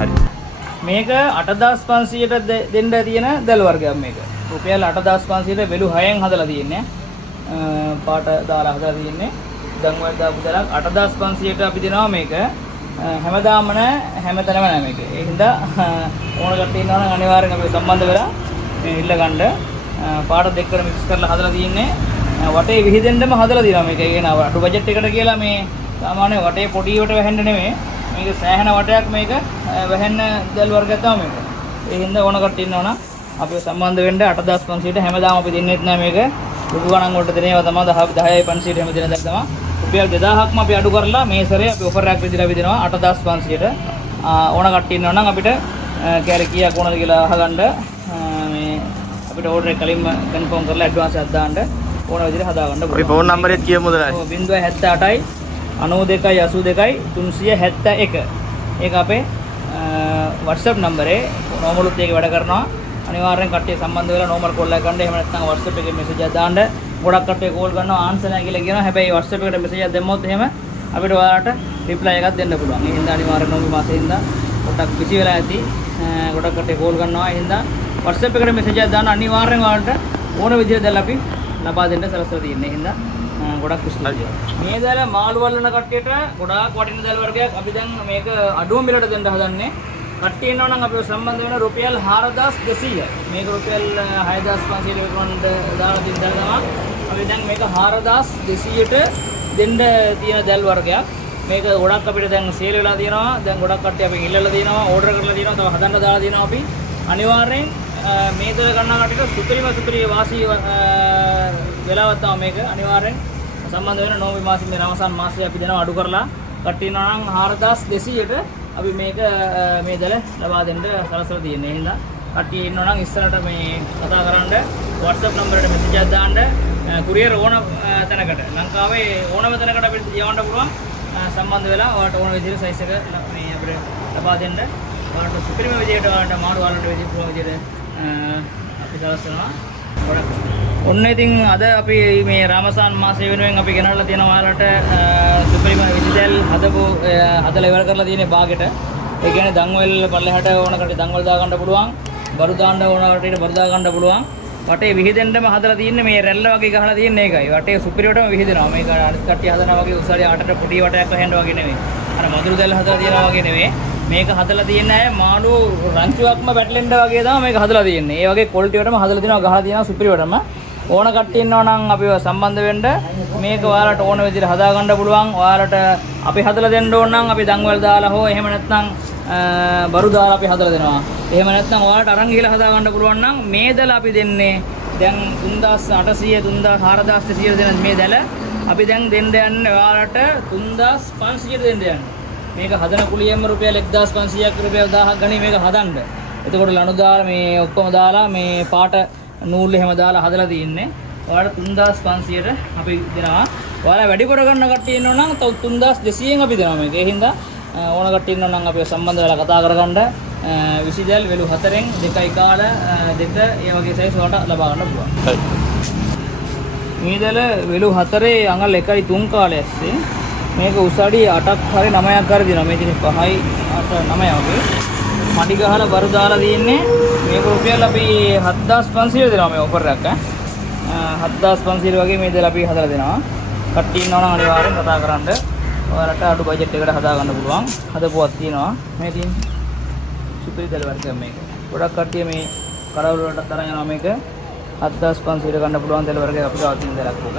හරි. මේක 8500ට දෙන්න තියෙන දැල් වර්ගයක් මේක. රුපියල් 8500ට වෙලු 6න් හදලා තියෙන්නේ. පාට දාලා හදලා තියෙන්නේ. දන්වල දාපු දලක් 8500ට අපි දෙනවා මේක. හැමදාම නෑ හැමතැනම නෑ මේක. ඒ හින්දා ඕන කට්ටිය ඉන්නවා නම් අනිවාර්යෙන් අපි සම්බන්ධ වෙලා මේ ඉල්ල ගන්න. පාට දෙකකට මික්ස් කරලා හදලා තියෙන්නේ. වටේ විහිදෙන්නම හදලා තියෙනවා මේක. ඒ කියන අඩු බජට් එකට කියලා මේ සාමාන්‍ය වටේ පොඩිවට වැහෙන්න නෙමෙයි. මේක සෑහෙන වටයක් මේක වැහෙන්න දැල් වර්ගයක් තමයි මේක. ඒ හින්දා ඕන කට්ටිය ඉන්නවා නම් අපි සම්බන්ධ වෙන්න 8500ට හැමදාම අපි දෙන්නෙත් නෑ මේක. ලොකු ගණන් වලට දෙනේවා තමයි 10,500ට හැම දින දැන් තමයි. රුපියල් 2000ක්ම අපි අඩු කරලා මේ සැරේ අපි ඔෆර් එකක් විදිහට අපි දෙනවා 8500ට. ඕන කට්ටිය ඉන්නවා නම් අපිට කැරි කීයක් ඕනද කියලා අහගන්න මේ අපිට ඕඩර් එක කලින්ම කන්ෆර්ම් කරලා ඇඩ්වාන්ස් එකක් දාන්න ඕන විදිහට හදාගන්න පුළුවන්. අපි ෆෝන් නම්බර් එක කියමුද? 078යි 92යි 82යි 371. ඒක අපේ WhatsApp නම්බරේ නෝමලුත් ඒක වැඩ කරනවා. අනිවාර්යෙන් කට්ටිය සම්බන්ධ වෙලා නෝමල් කෝල් එකක් ගන්න. එහෙම නැත්නම් WhatsApp එකේ මෙසේජ් එකක් දාන්න. ගොඩක් කට්ටිය කෝල් කරනවා ආන්සර් නැහැ කියලා කියනවා. හැබැයි WhatsApp එකට මෙසේජ් එකක් දැම්මොත් එහෙම අපිට ඔයාලට රිප්ලයි එකක් දෙන්න පුළුවන්. ඒ හින්දා අනිවාර්යෙන් නෝමල් මාසේ හින්දා ගොඩක් බිසි වෙලා ඇති. ගොඩක් කට්ටිය කෝල් කරනවා. ඒ හින්දා WhatsApp එකට මෙසේජ් එකක් දාන්න අනිවාර්යෙන් ඔයාලට ඕන විදිහට දැන් අපි ලබා දෙන්න සලස්වලා තියෙන්නේ. ඒ හින්දා ගොඩක් ස්තුතියි. මේ දැල මාළු වල්ලන කට්ටියට ගොඩාක් වටින දැල් වර්ගයක් අපි දැන් මේක අඩුව මිලට දෙන්න හදන්නේ. කට්ටිය ඉන්නවා නම් අපිව සම්බන්ධ වෙන රුපියල් 4200. මේක රුපියල් 6500 විතරක් දාලා දෙන්න තමයි. අපි දැන් මේක 4200ට දෙන්න තියෙන දැල් වර්ගයක්. මේක ගොඩක් අපිට දැන් සේල් වෙලා තියෙනවා. දැන් ගොඩක් කට්ටිය අපි ඉල්ලලා තියෙනවා, ඕඩර් කරලා තියෙනවා, තව හදන්න දාලා තියෙනවා අපි. අනිවාර්යෙන් මේ දල ගන්නා කට්ටියට සුපිරි වාසී වෙලාවක් තමයි මේක. අනිවාර්යෙන් සම්බන්ධ වෙන නෝමි මාසෙ මේ රමසාන් මාසෙ අපි දෙනවා අඩු කරලා. කට්ටිය ඉන්නවා නම් 4200ට අපි මේක මේ දල ලබා දෙන්න සලසලා තියෙන්නේ. එහෙනම් කට්ටිය ඉන්නවා නම් ඉස්සරහට මේ කතා කරන්න WhatsApp නම්බරයට මෙසේජ් එකක් දාන්න. කුරියර් ඕන තැනකට ලංකාවේ ඕනම තැනකට අපිට යවන්න පුළුවන්. සම්බන්ධ වෙලා ඔයාලට ඕන විදිහට සයිස් එක මේ අපිට ලබා දෙන්න. ඔයාලට සුපිරිම විදිහට ඔයාලට මාළු වලට විදිහට අපි සලසනවා. ගොඩක් ඔන්න ඉතින් අද අපි මේ රමසාන් මාසය වෙනුවෙන් අපි ගෙනල්ලා තියෙනවා ඔයාලට සුපිරිම විසිදැල් හදලා ඉවර කරලා තියෙන්නේ බාගෙට. ඒ කියන්නේ දන්වැල් පල්ලෙහාට ඕන කටි දන්වැල් දා ගන්න පුළුවන්. බරු දාන්න ඕන කටියට බරු දා ගන්න පුළුවන්. වටේ විහිදෙන්නම හදලා තියෙන්නේ මේ රැල්ල වගේ ගහලා තියෙන්නේ ඒකයි. වටේ සුපිරියටම විහිදෙනවා. මේක අනිත් කට්ටිය හදනවා වගේ උසාරිය අටට පොඩි වටයක් වහෙන්න වගේ නෙවෙයි. අර මදුරු දැල් හදලා තියනවා වගේ නෙවෙයි. මේක හදලා තියෙන්නේ අය මාළු රංචුවක්ම පැටලෙන්න වගේ තමයි මේක හදලා තියෙන්නේ. ඒ වගේ ක්වොලිටි වලටම හදලා තියනවා ගහලා තියනවා සුපිරියටම. ඕන කට්ටිය ඉන්නවා නම් අපිව සම්බන්ධ වෙන්න. මේක ඔයාලට ඕන විදිහට හදා ගන්න පුළුවන්. ඔයාලට අපි හදලා දෙන්න ඕන නම් අපි දන්වැල් දාලා හෝ එහෙම නැත්නම් බරු දාලා අපි හදලා දෙනවා. එහෙම නැත්නම් ඔයාලට අරන් ගිහලා හදා ගන්න පුළුවන් නම් මේ දල අපි දෙන්නේ දැන් 3800 4200 දෙන මේ දල අපි දැන් දෙන්න යන්නේ ඔයාලට 3500 දෙන්න යන්නේ. මේක හදන කුලියෙම රුපියල් 1500ක් රුපියල් 1000ක් ගණන් මේක හදන්න. එතකොට ලණු දාලා මේ ඔක්කොම දාලා මේ පාට නූල් එහෙම දාලා හදලා තියෙන්නේ. ඔයාලට 3500ට අපි දෙනවා. ඔයාලා වැඩිපුර ගන්න කට්ටිය ඉන්නවා නම් තව 3200න් අපි දෙනවා මේක. ඒ හින්දා ඕන කට්ටිය ඉන්නවා නම් අපිව සම්බන්ධ වෙලා කතා කරගන්න. විසිදැල් වෙලු 4න් 2යි කාල 2 ඒ වගේ සයිස් වලට ලබා ගන්න පුළුවන්. හරි. මේ දැල වෙලු 4 අඟල් 1යි 3 කාලය ඇස්සේ මේක උසාඩි 8ක් හරි 9ක් හරි දිනවා. මේ තියෙන 5යි 8 9 වගේ. මඩි ගහලා බරු දාලා තියෙන්නේ. මේක රුපියල් අපි 7500 දෙනවා මේ ඔෆර් එක. 7500 වගේ මේ දැල අපි හදලා දෙනවා. කට්ටිය ඉන්නවා නම් අනිවාර්යෙන් කතා කරන්න. ඔයාලට අඩු බජට් එකකට හදා ගන්න පුළුවන්. හදපුවක් තියෙනවා. මේ තියෙන සුපිරි දැල වර්ගයක් මේක. ගොඩක් කට්ටිය මේ කඩවල වලට තරම් යනවා මේක. 7500 ගන්න පුළුවන් දැල වර්ගයක් අපි ගාව තියෙන දැලක් උක.